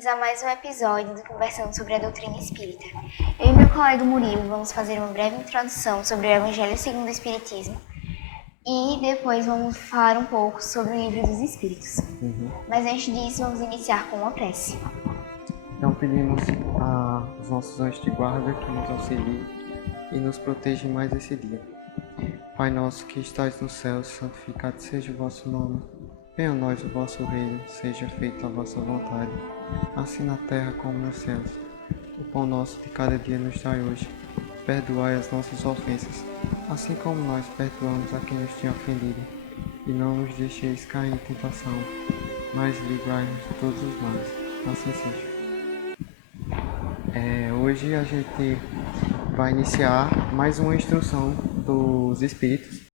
bem-vindos a mais um episódio do Conversando sobre a Doutrina Espírita. Eu e meu colega Murilo vamos fazer uma breve introdução sobre o Evangelho segundo o Espiritismo e depois vamos falar um pouco sobre o Livro dos Espíritos. Mas antes disso, vamos iniciar com uma prece. Então pedimos aos nossos anjos de guarda que nos auxiliem e nos protejam mais esse dia. Pai nosso que estais no céu, santificado seja o vosso nome. Venha a nós o vosso reino, seja feita a vossa vontade, assim na terra como nos céus. O pão nosso de cada dia nos dai hoje. Perdoai as nossas ofensas, assim como nós perdoamos a quem nos tem ofendido. E não nos deixeis cair em tentação, mas livrai-nos de todos os males. Assim seja. Hoje a gente vai iniciar mais uma instrução dos Espíritos,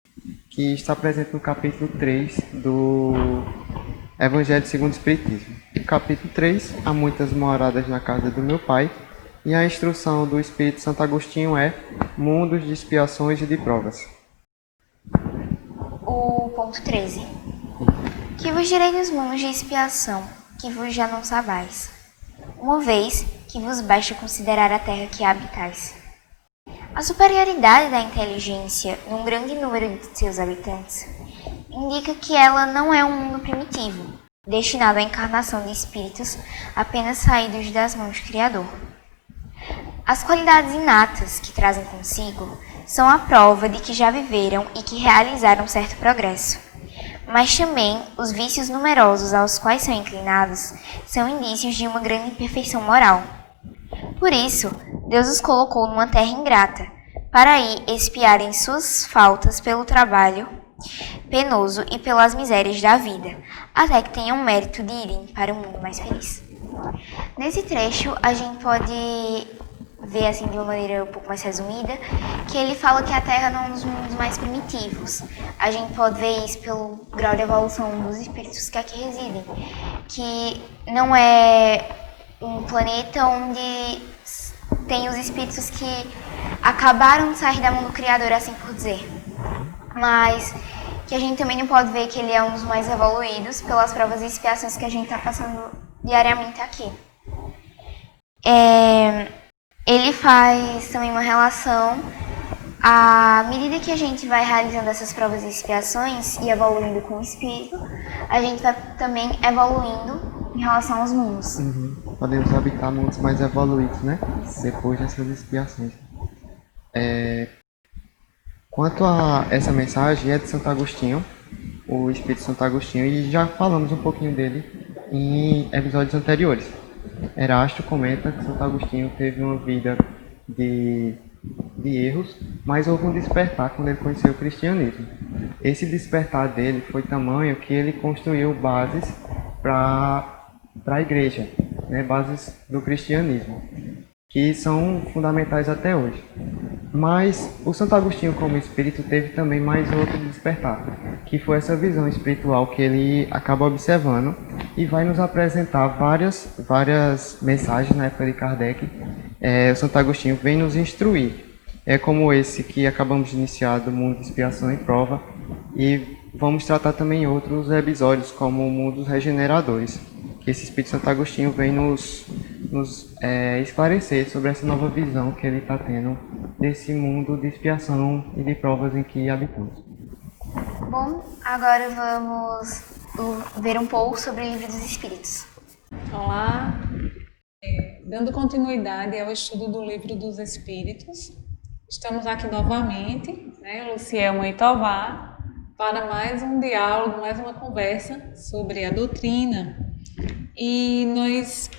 que está presente no capítulo 3 do Evangelho segundo o Espiritismo. No capítulo 3, há muitas moradas na casa do meu Pai, e a instrução do Espírito Santo Agostinho é mundos de expiações e de provas. O ponto 13. Que vos direi dos mundos de expiação, que vos já não sabais, uma vez que vos basta considerar a terra que habitais. A superioridade da inteligência num grande número de seus habitantes indica que ela não é um mundo primitivo, destinado à encarnação de espíritos apenas saídos das mãos do Criador. As qualidades inatas que trazem consigo são a prova de que já viveram e que realizaram certo progresso, mas também os vícios numerosos aos quais são inclinados são indícios de uma grande imperfeição moral. Por isso, Deus os colocou numa terra ingrata, para aí expiarem suas faltas pelo trabalho penoso e pelas misérias da vida, até que tenham mérito de irem para um mundo mais feliz. Nesse trecho, a gente pode ver assim de uma maneira um pouco mais resumida, que ele fala que a Terra não é um dos mundos mais primitivos. A gente pode ver isso pelo grau de evolução dos espíritos que aqui residem, que não é um planeta onde tem os espíritos que acabaram de sair da mão do Criador, assim por dizer. Mas que a gente também não pode ver que ele é um dos mais evoluídos pelas provas e expiações que a gente está passando diariamente aqui. Ele faz também uma relação à medida que a gente vai realizando essas provas e expiações e evoluindo com o espírito, a gente vai também evoluindo em relação aos mundos. Podemos habitar mundos mais evoluídos, né? Depois dessas expiações. Quanto a essa mensagem, é de Santo Agostinho, o Espírito Santo Agostinho, e já falamos um pouquinho dele em episódios anteriores. Erasto comenta que Santo Agostinho teve uma vida de erros, mas houve um despertar quando ele conheceu o cristianismo. Esse despertar dele foi tamanho que ele construiu bases para a igreja, né? Bases do cristianismo, que são fundamentais até hoje. Mas o Santo Agostinho, como espírito, teve também mais outro despertar, que foi essa visão espiritual que ele acaba observando e vai nos apresentar várias mensagens na época de Kardec. O Santo Agostinho vem nos instruir, como esse que acabamos de iniciar, do mundo de expiação e prova, e vamos tratar também outros episódios, como o mundo dos regeneradores, que esse Espírito Santo Agostinho vem nos esclarecer sobre essa nova visão que ele está tendo desse mundo de expiação e de provas em que habitamos. Bom, agora vamos ver um pouco sobre o Livro dos Espíritos. Olá, dando continuidade ao estudo do Livro dos Espíritos, estamos aqui novamente, Lucielma e Tovar, para mais um diálogo, mais uma conversa sobre a doutrina. E nós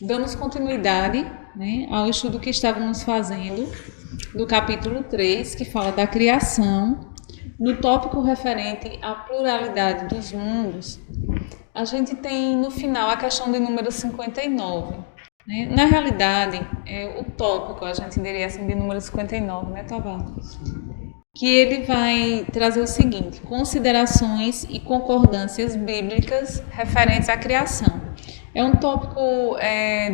damos continuidade ao estudo que estávamos fazendo do capítulo 3, que fala da criação. No tópico referente à pluralidade dos mundos, a gente tem no final a questão de número 59. Na realidade, o tópico, a gente diria assim, de número 59, né, Tovar? Que ele vai trazer o seguinte: considerações e concordâncias bíblicas referentes à criação. É um tópico,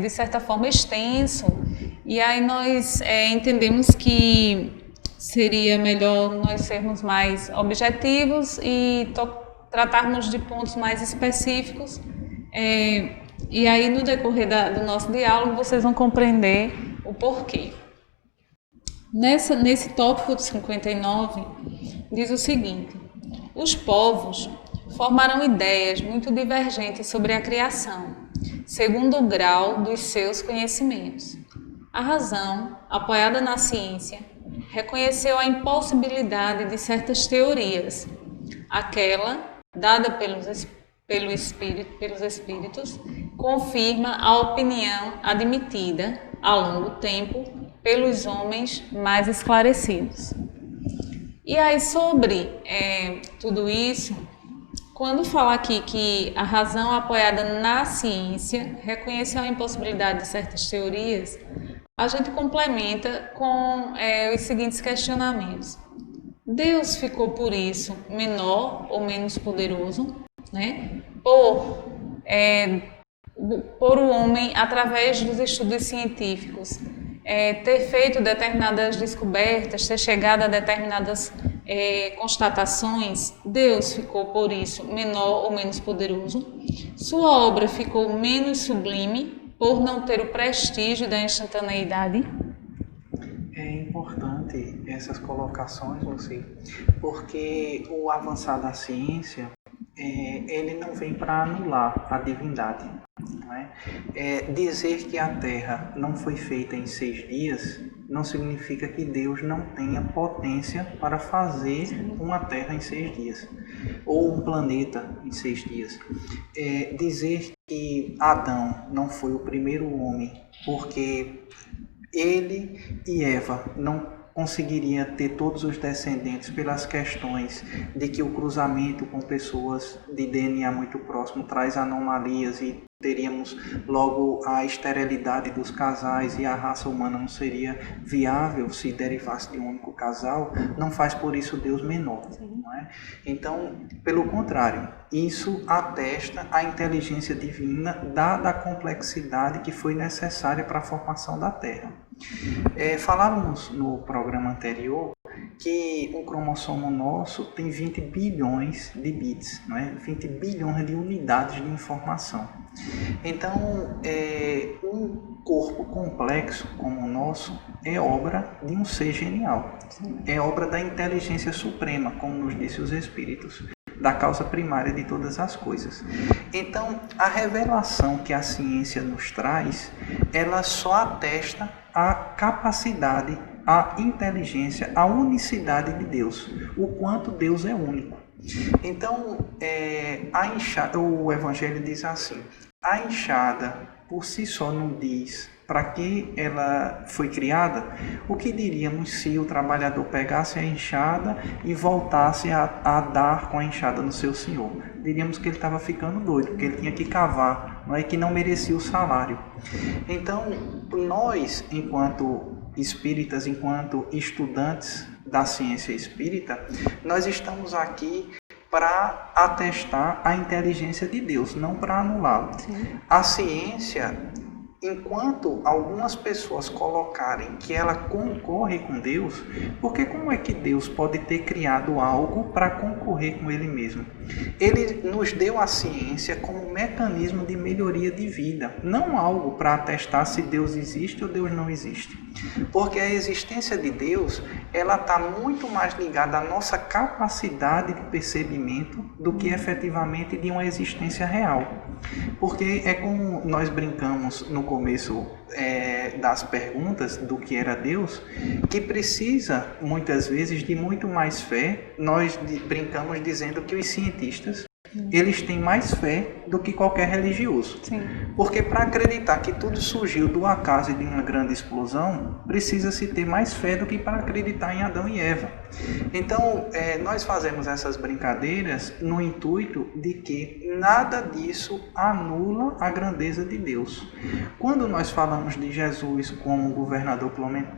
de certa forma, extenso, e aí nós entendemos que seria melhor nós sermos mais objetivos e tratarmos de pontos mais específicos, E aí, no decorrer do nosso diálogo, vocês vão compreender o porquê. Nesse tópico de 59, diz o seguinte: os povos formaram ideias muito divergentes sobre a criação, segundo o grau dos seus conhecimentos. A razão, apoiada na ciência, reconheceu a impossibilidade de certas teorias. Aquela, dada pelos espíritos, confirma a opinião admitida, a longo tempo, pelos homens mais esclarecidos. E aí, sobre tudo isso, quando fala aqui que a razão apoiada na ciência reconheceu a impossibilidade de certas teorias, a gente complementa com os seguintes questionamentos. Deus ficou, por isso, menor ou menos poderoso, né? Por o homem, através dos estudos científicos, ter feito determinadas descobertas, ter chegado a determinadas constatações, Deus ficou, por isso, menor ou menos poderoso. Sua obra ficou menos sublime, por não ter o prestígio da instantaneidade. É importante essas colocações, Lucy, porque o avançar da ciência, ele não vem para anular a divindade. Não é? Dizer que a Terra não foi feita em 6 dias não significa que Deus não tenha potência para fazer uma Terra em 6 dias, ou um planeta em 6 dias. Dizer que Adão não foi o primeiro homem porque ele e Eva não conseguiria ter todos os descendentes pelas questões de que o cruzamento com pessoas de DNA muito próximo traz anomalias e teríamos logo a esterilidade dos casais e a raça humana não seria viável se derivasse de um único casal, não faz por isso Deus menor. Não é? Então, pelo contrário, isso atesta a inteligência divina dada a complexidade que foi necessária para a formação da Terra. Falávamos no programa anterior que o cromossomo nosso tem 20 bilhões de bits, não é? 20 bilhões de unidades de informação. Então, um corpo complexo como o nosso é obra de um ser genial, é obra da inteligência suprema, como nos disse os Espíritos, da causa primária de todas as coisas. Então, a revelação que a ciência nos traz, ela só atesta a capacidade, a inteligência, a unicidade de Deus, o quanto Deus é único. Então, o Evangelho diz assim: a enxada por si só não diz para que ela foi criada. O que diríamos se o trabalhador pegasse a enxada e voltasse a dar com a enxada no seu senhor? Diríamos que ele estava ficando doido, porque ele tinha que cavar, não é, que não merecia o salário. Então, nós, enquanto espíritas, enquanto estudantes da ciência espírita, nós estamos aqui para atestar a inteligência de Deus, não para anulá-la. A ciência, enquanto algumas pessoas colocarem que ela concorre com Deus, porque como é que Deus pode ter criado algo para concorrer com Ele mesmo? Ele nos deu a ciência como mecanismo de melhoria de vida, não algo para atestar se Deus existe ou Deus não existe. Porque a existência de Deus, ela está muito mais ligada à nossa capacidade de percebimento do que efetivamente de uma existência real. Porque é como nós brincamos no começo das perguntas do que era Deus, que precisa muitas vezes de muito mais fé. Nós brincamos dizendo que os cientistas, eles têm mais fé do que qualquer religioso. Sim. Porque para acreditar que tudo surgiu do acaso e de uma grande explosão, precisa-se ter mais fé do que para acreditar em Adão e Eva. Então, nós fazemos essas brincadeiras no intuito de que nada disso anula a grandeza de Deus. Quando nós falamos de Jesus como governador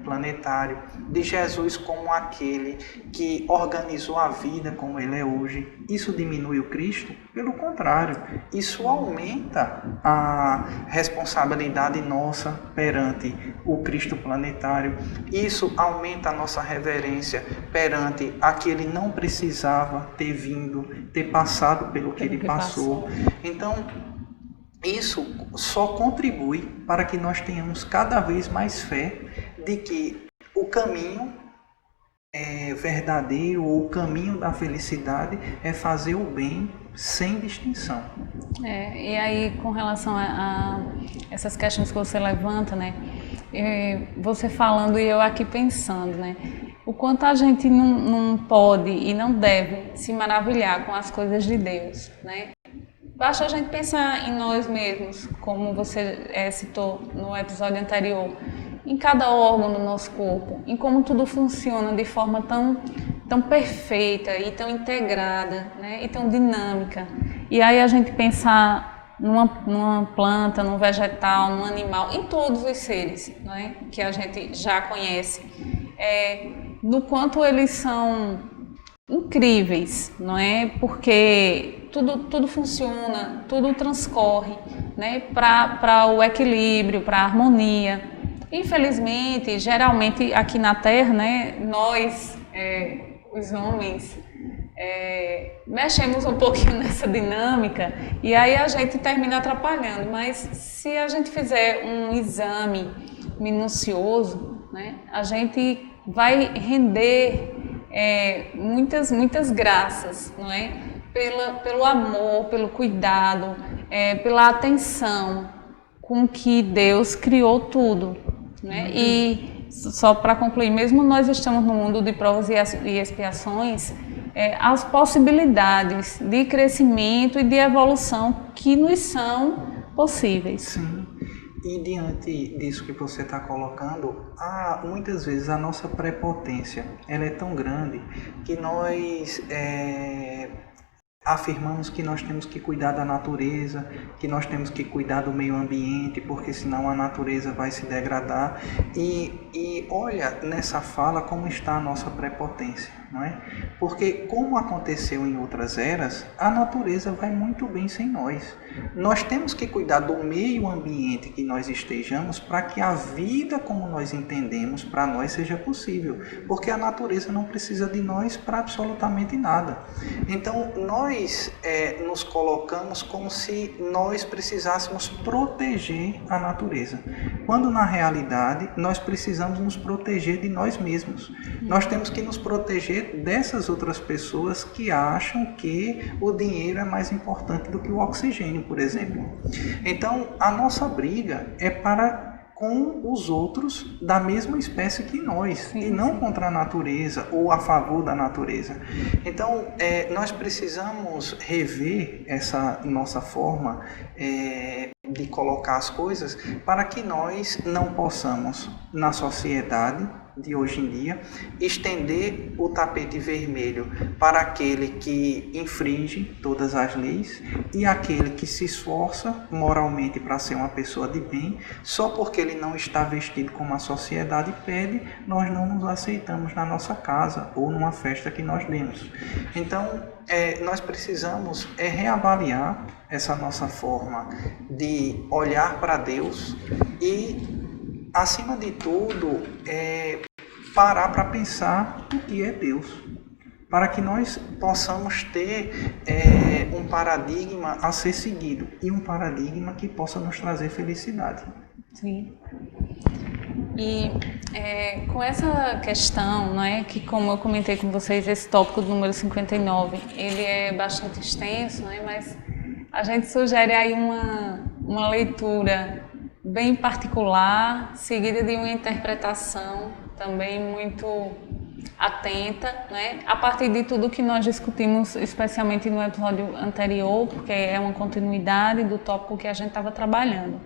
planetário, de Jesus como aquele que organizou a vida como ele é hoje, isso diminui o Cristo? Pelo contrário, isso aumenta a responsabilidade nossa perante o Cristo planetário, isso aumenta a nossa reverência perante a que ele não precisava ter vindo, ter passado pelo que ele passou. Então, isso só contribui para que nós tenhamos cada vez mais fé de que o caminho verdadeiro ou o caminho da felicidade é fazer o bem sem distinção. E aí, com relação a essas questões que você levanta, né? Você falando e eu aqui pensando, né? O quanto a gente não pode e não deve se maravilhar com as coisas de Deus, né? Basta a gente pensar em nós mesmos, como você citou no episódio anterior, em cada órgão do nosso corpo, em como tudo funciona de forma tão perfeita e tão integrada, né? E tão dinâmica. E aí a gente pensar numa planta, num vegetal, num animal, em todos os seres, né? Que a gente já conhece, no quanto eles são incríveis, não é? Porque tudo funciona, tudo transcorre, né? Para o equilíbrio, para a harmonia. Infelizmente, geralmente aqui na Terra, né? Nós, os homens, mexemos um pouquinho nessa dinâmica e aí a gente termina atrapalhando. Mas se a gente fizer um exame minucioso, né? A gente vai render muitas graças, não é? Pelo amor, pelo cuidado, pela atenção com que Deus criou tudo, né? E só para concluir, mesmo nós estamos no mundo de provas e expiações, as possibilidades de crescimento e de evolução que nos são possíveis. Sim. E diante disso que você está colocando, muitas vezes a nossa prepotência ela é tão grande que nós afirmamos que nós temos que cuidar da natureza, que nós temos que cuidar do meio ambiente, porque senão a natureza vai se degradar. E olha nessa fala como está a nossa prepotência, não é? Porque como aconteceu em outras eras, a natureza vai muito bem sem nós. Nós temos que cuidar do meio ambiente que nós estejamos para que a vida como nós entendemos para nós seja possível, porque a natureza não precisa de nós para absolutamente nada. Então nós nos colocamos como se nós precisássemos proteger a natureza, quando na realidade nós precisamos nos proteger de nós mesmos. Nós temos que nos proteger dessas outras pessoas que acham que o dinheiro é mais importante do que o oxigênio, por exemplo. Então, a nossa briga é com os outros da mesma espécie que nós, sim, e não contra a natureza ou a favor da natureza. Então, nós precisamos rever essa nossa forma de colocar as coisas para que nós não possamos, na sociedade de hoje em dia, estender o tapete vermelho para aquele que infringe todas as leis e aquele que se esforça moralmente para ser uma pessoa de bem, só porque ele não está vestido como a sociedade pede, nós não nos aceitamos na nossa casa ou numa festa que nós demos. Então, nós precisamos reavaliar essa nossa forma de olhar para Deus e, acima de tudo, parar para pensar o que é Deus, para que nós possamos ter um paradigma a ser seguido e um paradigma que possa nos trazer felicidade. Sim. E com essa questão, não é, que como eu comentei com vocês, esse tópico do número 59, ele é bastante extenso, né, mas a gente sugere aí uma leitura bem particular, seguida de uma interpretação também muito atenta, né? A partir de tudo que nós discutimos, especialmente no episódio anterior, porque é uma continuidade do tópico que a gente estava trabalhando.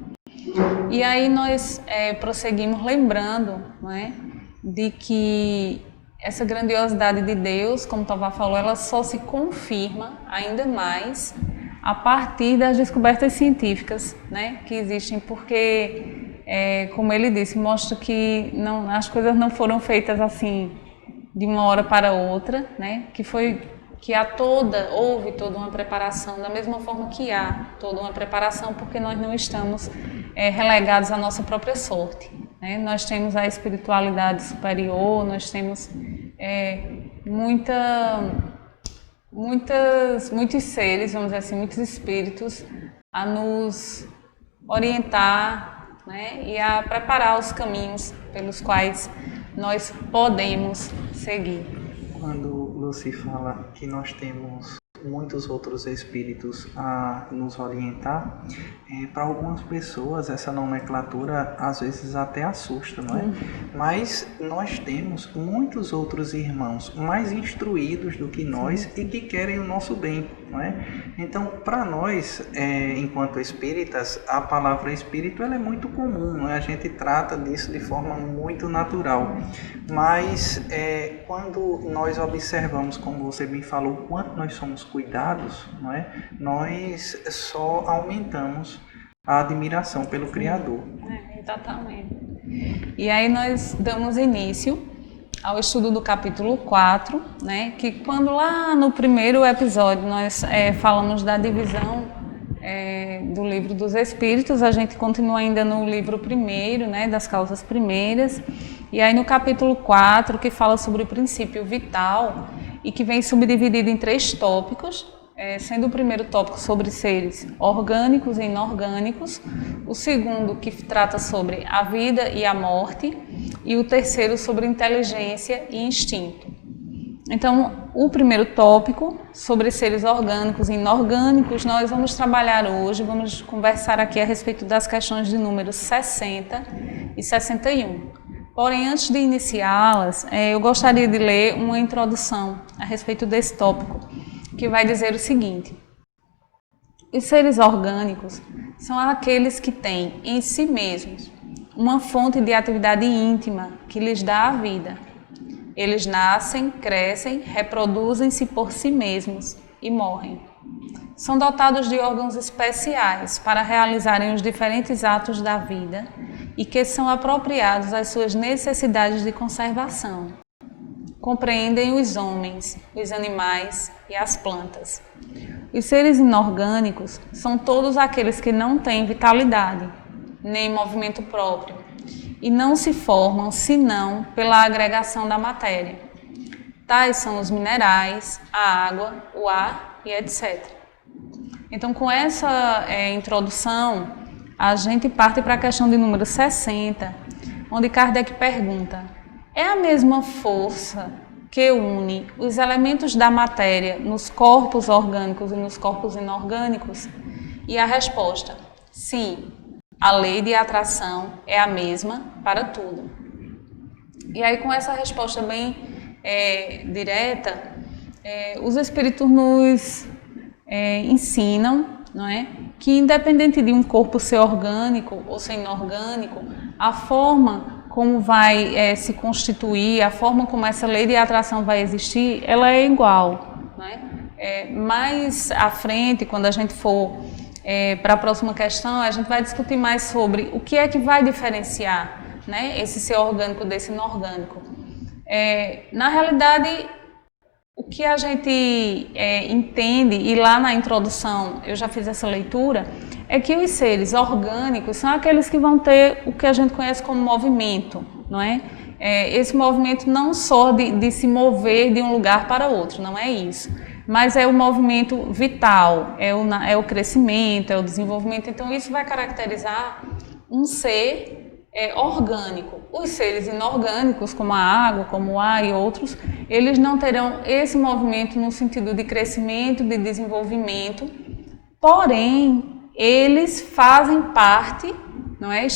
E aí nós prosseguimos lembrando, né, de que essa grandiosidade de Deus, como o Tovar falou, ela só se confirma ainda mais a partir das descobertas científicas, né, que existem, porque, como ele disse, mostra que as coisas não foram feitas assim de uma hora para outra, né, que houve toda uma preparação, da mesma forma que há toda uma preparação, porque nós não estamos relegados à nossa própria sorte, né? Nós temos a espiritualidade superior, nós temos muitos seres, vamos dizer assim, muitos espíritos a nos orientar, né, e a preparar os caminhos pelos quais nós podemos seguir. Quando Lucy fala que nós temos muitos outros espíritos a nos orientar, para algumas pessoas essa nomenclatura às vezes até assusta, não é? Mas nós temos muitos outros irmãos mais instruídos do que nós e que querem o nosso bem, não é? Então, para nós, enquanto espíritas, a palavra espírito ela é muito comum, não é? A gente trata disso de forma muito natural. Mas quando nós observamos, como você bem falou, o quanto nós somos cuidados, não é? Nós só aumentamos a admiração pelo Criador. Exatamente. E aí nós damos início ao estudo do capítulo 4, né? Que quando lá no primeiro episódio nós falamos da divisão do livro dos Espíritos, a gente continua ainda no livro primeiro, né? Das causas primeiras. E aí no capítulo 4, que fala sobre o princípio vital e que vem subdividido em 3 tópicos, sendo o primeiro tópico sobre seres orgânicos e inorgânicos, o segundo que trata sobre a vida e a morte e o terceiro sobre inteligência e instinto. Então, o primeiro tópico sobre seres orgânicos e inorgânicos, nós vamos trabalhar hoje, vamos conversar aqui a respeito das questões de números 60 e 61. Porém, antes de iniciá-las, eu gostaria de ler uma introdução a respeito desse tópico, que vai dizer o seguinte: os seres orgânicos são aqueles que têm em si mesmos uma fonte de atividade íntima que lhes dá a vida. Eles nascem, crescem, reproduzem-se por si mesmos e morrem. São dotados de órgãos especiais para realizarem os diferentes atos da vida e que são apropriados às suas necessidades de conservação. Compreendem os homens, os animais e as plantas. Os seres inorgânicos são todos aqueles que não têm vitalidade, nem movimento próprio, e não se formam senão pela agregação da matéria. Tais são os minerais, a água, o ar e etc. Então, com essa introdução, a gente parte para a questão de número 60, onde Kardec pergunta: é a mesma força que une os elementos da matéria nos corpos orgânicos e nos corpos inorgânicos? E a resposta: sim, a lei de atração é a mesma para tudo. E aí, com essa resposta bem direta, os espíritos nos ensinam, não é, que independente de um corpo ser orgânico ou ser inorgânico, a forma como vai se constituir, a forma como essa lei de atração vai existir, ela é igual, né? Mais à frente, quando a gente for para a próxima questão, a gente vai discutir mais sobre o que é que vai diferenciar, né, esse ser orgânico desse inorgânico. Na realidade, o que a gente entende, e lá na introdução eu já fiz essa leitura, é que os seres orgânicos são aqueles que vão ter o que a gente conhece como movimento, não é? Esse movimento não só de se mover de um lugar para outro, não é isso, mas é o movimento vital, é o crescimento, é o desenvolvimento. Então isso vai caracterizar um ser orgânico. Os seres inorgânicos, como a água, como o ar e outros, eles não terão esse movimento no sentido de crescimento, de desenvolvimento, porém eles fazem parte, não é?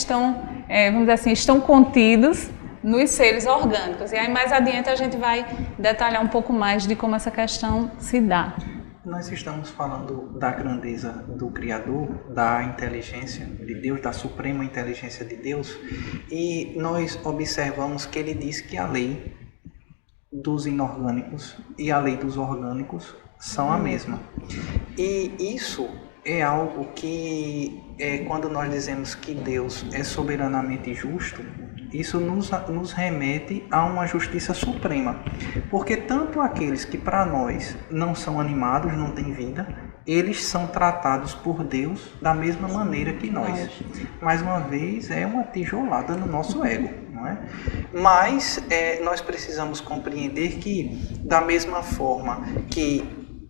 Vamos dizer assim, estão contidos nos seres orgânicos. E aí mais adiante a gente vai detalhar um pouco mais de como essa questão se dá. Nós estamos falando da grandeza do Criador, da inteligência de Deus, da suprema inteligência de Deus, e nós observamos que ele diz que a lei dos inorgânicos e a lei dos orgânicos são a mesma. E isso é algo que, quando nós dizemos que Deus é soberanamente justo, isso nos remete a uma justiça suprema, porque tanto aqueles que para nós não são animados, não têm vida, eles são tratados por Deus da mesma maneira que nós. Mais uma vez, é uma tijolada no nosso ego, não é? Mas nós precisamos compreender que, da mesma forma que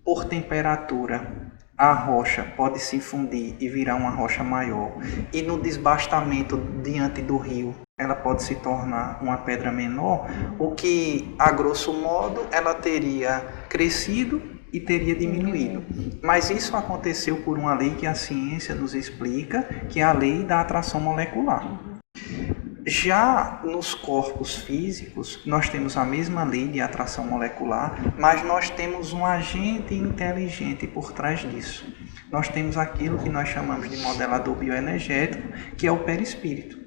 por temperatura a rocha pode se fundir e virar uma rocha maior, e no desbastamento diante do rio ela pode se tornar uma pedra menor, o que, a grosso modo, ela teria crescido e teria diminuído. Mas isso aconteceu por uma lei que a ciência nos explica, que é a lei da atração molecular. Já nos corpos físicos, nós temos a mesma lei de atração molecular, mas nós temos um agente inteligente por trás disso. Nós temos aquilo que nós chamamos de modelador bioenergético, que é o perispírito.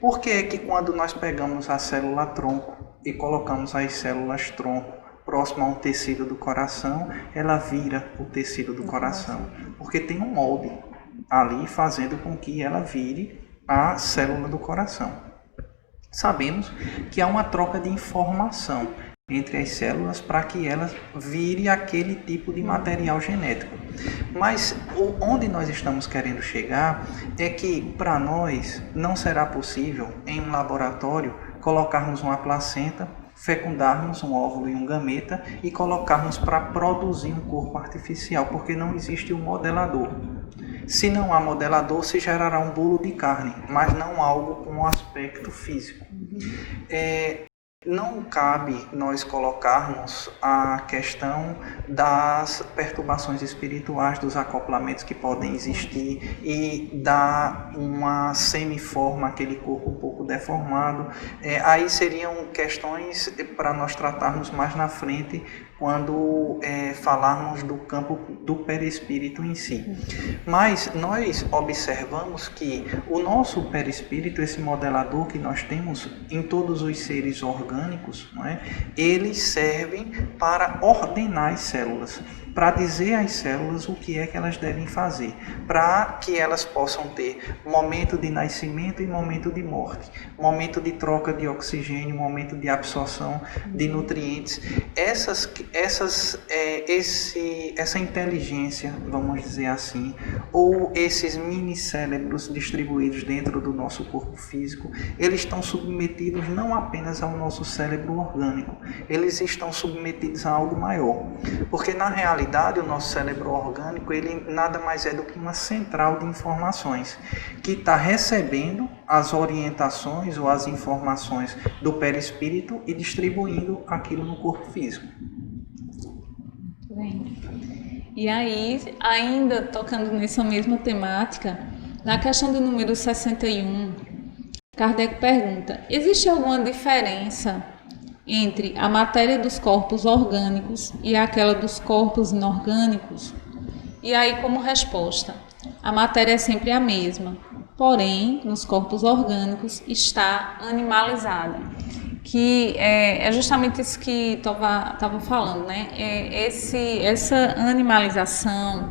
Por que é que quando nós pegamos a célula tronco e colocamos as células tronco próximo a um tecido do coração, ela vira o tecido do coração? Porque tem um molde ali fazendo com que ela vire a célula do coração. Sabemos que há uma troca de informação entre as células para que elas vire aquele tipo de material genético. Mas onde nós estamos querendo chegar é que para nós não será possível em um laboratório colocarmos uma placenta, fecundarmos um óvulo e um gameta e colocarmos para produzir um corpo artificial, porque não existe o modelador. Se não há modelador, se gerará um bolo de carne, mas não algo com um aspecto físico. Não cabe nós colocarmos a questão das perturbações espirituais, dos acoplamentos que podem existir e dar uma semiforma àquele corpo um pouco deformado. Aí seriam questões para nós tratarmos mais na frente, quando falarmos do campo do perispírito em si. Mas nós observamos que o nosso perispírito, esse modelador que nós temos em todos os seres orgânicos, não é? Eles servem para ordenar as células, para dizer às células o que é que elas devem fazer, para que elas possam ter momento de nascimento e momento de morte, momento de troca de oxigênio, momento de absorção de nutrientes. Essa inteligência, vamos dizer assim, ou esses mini cérebros distribuídos dentro do nosso corpo físico, eles estão submetidos não apenas ao nosso cérebro orgânico, eles estão submetidos a algo maior, porque na realidade o nosso cérebro orgânico ele nada mais é do que uma central de informações que está recebendo as orientações ou as informações do perispírito e distribuindo aquilo no corpo físico. Bem. E aí, ainda tocando nessa mesma temática, na questão do número 61, Kardec pergunta: existe alguma diferença entre a matéria dos corpos orgânicos e aquela dos corpos inorgânicos? E aí, como resposta, a matéria é sempre a mesma, porém, nos corpos orgânicos está animalizada. Que é justamente isso que estava falando, né? Essa animalização,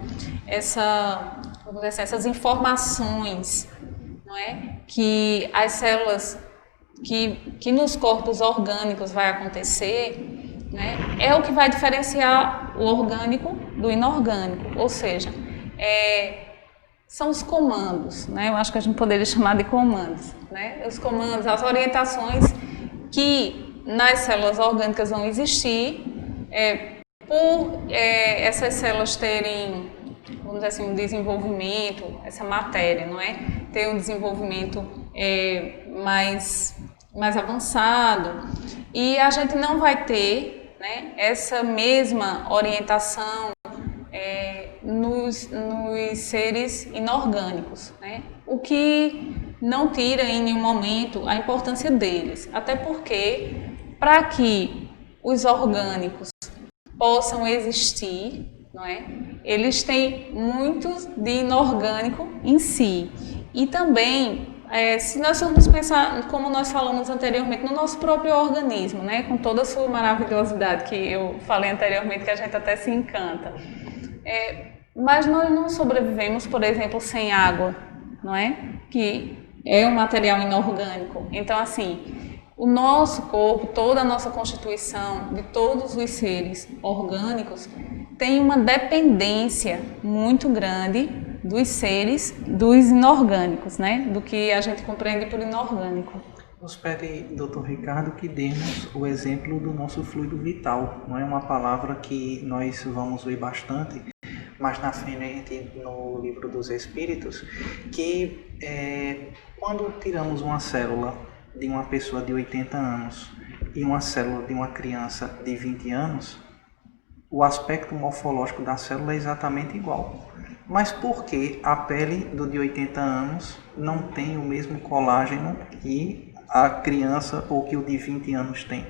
vamos dizer assim, essas informações, não é? Que as células, que nos corpos orgânicos vai acontecer, né? É o que vai diferenciar o orgânico do inorgânico, ou seja, são os comandos, né? Eu acho que a gente poderia chamar de comandos, né? Os comandos, as orientações que nas células orgânicas vão existir, por essas células terem, vamos dizer assim, um desenvolvimento, essa matéria, não é? Ter um desenvolvimento mais avançado, e a gente não vai ter, né, essa mesma orientação nos seres inorgânicos, né? O que não tira em nenhum momento a importância deles, até porque para que os orgânicos possam existir, não é? Eles têm muito de inorgânico em si. E também, se nós formos pensar, como nós falamos anteriormente, no nosso próprio organismo, né? Com toda a sua maravilhosidade que eu falei anteriormente, que a gente até se encanta. Mas nós não sobrevivemos, por exemplo, sem água, não é? Que é um material inorgânico. Então, assim, o nosso corpo, toda a nossa constituição, de todos os seres orgânicos, tem uma dependência muito grande dos seres, dos inorgânicos, né? Do que a gente compreende por inorgânico. Nos pede, Dr. Ricardo, que demos o exemplo do nosso fluido vital. Não é uma palavra que nós vamos ver bastante, mais na frente no Livro dos Espíritos, que quando tiramos uma célula de uma pessoa de 80 anos e uma célula de uma criança de 20 anos, o aspecto morfológico da célula é exatamente igual. Mas por que a pele do de 80 anos não tem o mesmo colágeno que a criança ou que o de 20 anos tem?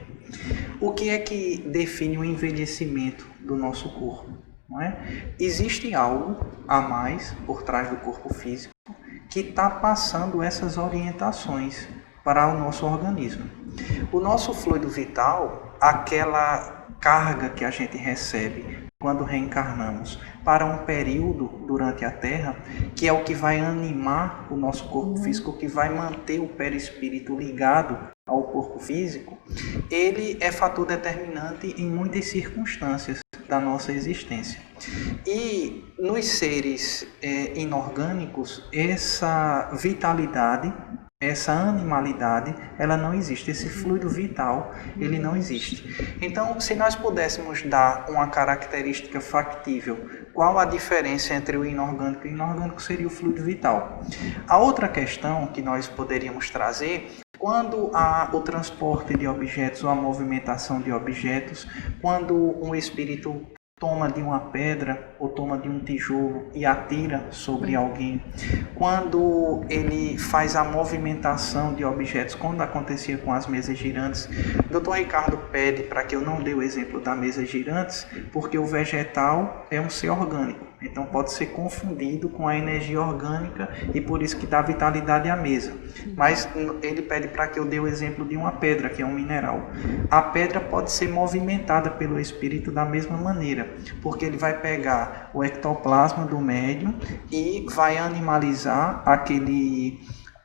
O que é que define o envelhecimento do nosso corpo? Não é? Existe algo a mais por trás do corpo físico que está passando essas orientações para o nosso organismo. O nosso fluido vital, aquela carga que a gente recebe quando reencarnamos para um período durante a Terra, que é o que vai animar o nosso corpo físico, que vai manter o perispírito ligado ao corpo físico, ele é fator determinante em muitas circunstâncias da nossa existência. E nos seres inorgânicos, essa vitalidade, essa animalidade, ela não existe. Esse fluido vital, ele não existe. Então, se nós pudéssemos dar uma característica factível, qual a diferença entre o inorgânico e o inorgânico seria o fluido vital. A outra questão que nós poderíamos trazer, quando há o transporte de objetos ou a movimentação de objetos, quando um espírito toma de uma pedra ou toma de um tijolo e atira sobre alguém, quando ele faz a movimentação de objetos, quando acontecia com as mesas girantes, o Dr. Ricardo pede para que eu não dê o exemplo da mesa girantes, porque o vegetal é um ser orgânico, então pode ser confundido com a energia orgânica e por isso que dá vitalidade à mesa. Mas ele pede para que eu dê o exemplo de uma pedra, que é um mineral. A pedra pode ser movimentada pelo espírito da mesma maneira, porque ele vai pegar o ectoplasma do médium e vai animalizar aquele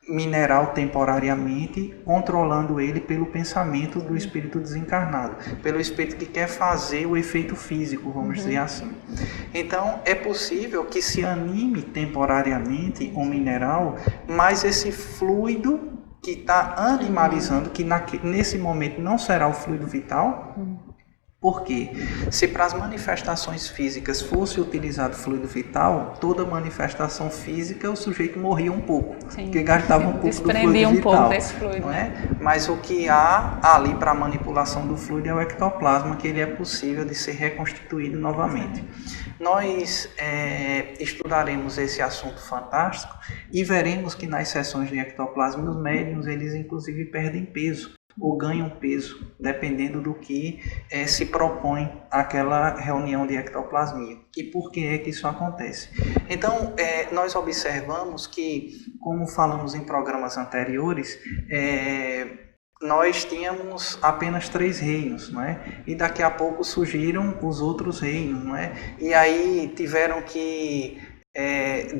mineral temporariamente, controlando ele pelo pensamento do espírito desencarnado, pelo espírito que quer fazer o efeito físico, vamos dizer assim. Então, é possível que se anime temporariamente um mineral, mas esse fluido que está animalizando, que nesse momento não será o fluido vital. Porque se para as manifestações físicas fosse utilizado fluido vital, toda manifestação física o sujeito morria um pouco, porque gastava um pouco do fluido vital. Pouco desse fluido. Não é? Mas o que há ali para a manipulação do fluido é o ectoplasma, que ele é possível de ser reconstituído novamente. Nós estudaremos esse assunto fantástico e veremos que nas sessões de ectoplasma os médiuns, eles inclusive perdem peso ou ganham peso, dependendo do que se propõe aquela reunião de ectoplasmia. E por que é que isso acontece? Então, nós observamos que, como falamos em programas anteriores, nós tínhamos apenas 3 reinos, não é? E daqui a pouco surgiram os outros reinos, não é? E aí tiveram que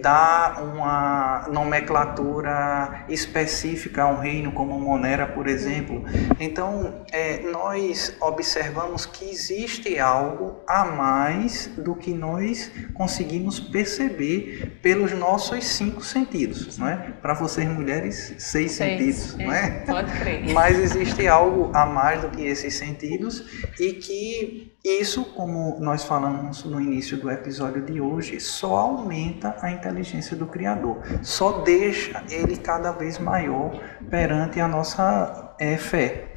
dar uma nomenclatura específica a um reino como Monera, por exemplo. Então, nós observamos que existe algo a mais do que nós conseguimos perceber pelos nossos 5 sentidos, não é? Para vocês mulheres, 6 sentidos, não é? Pode crer. Mas existe algo a mais do que esses sentidos e que isso, como nós falamos no início do episódio de hoje, só aumenta a inteligência do Criador, só deixa ele cada vez maior perante a nossa fé.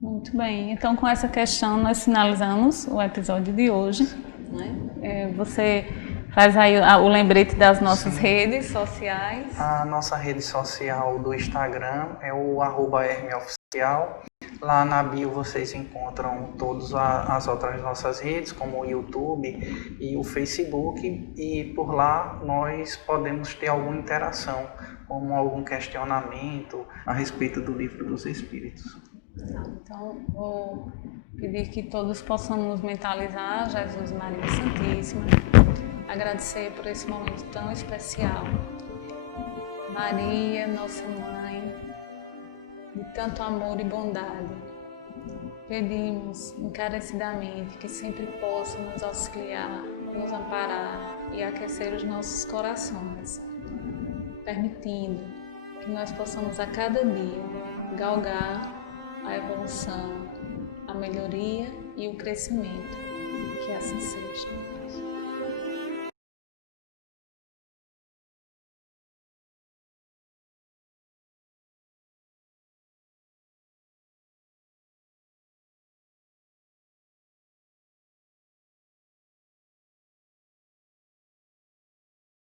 Muito bem, então com essa questão nós finalizamos o episódio de hoje. Né? Você faz aí o lembrete das nossas redes sociais. A nossa rede social do Instagram é o @hermeoficial. Lá na bio vocês encontram todas as outras nossas redes, como o YouTube e o Facebook, e por lá nós podemos ter alguma interação, como algum questionamento a respeito do Livro dos Espíritos. Então, vou pedir que todos possamos mentalizar Jesus Maria Santíssima, agradecer por esse momento tão especial. Maria, nossa Mãe, de tanto amor e bondade, pedimos encarecidamente que sempre possa nos auxiliar, nos amparar e aquecer os nossos corações, permitindo que nós possamos a cada dia galgar a evolução, a melhoria e o crescimento. Que assim seja.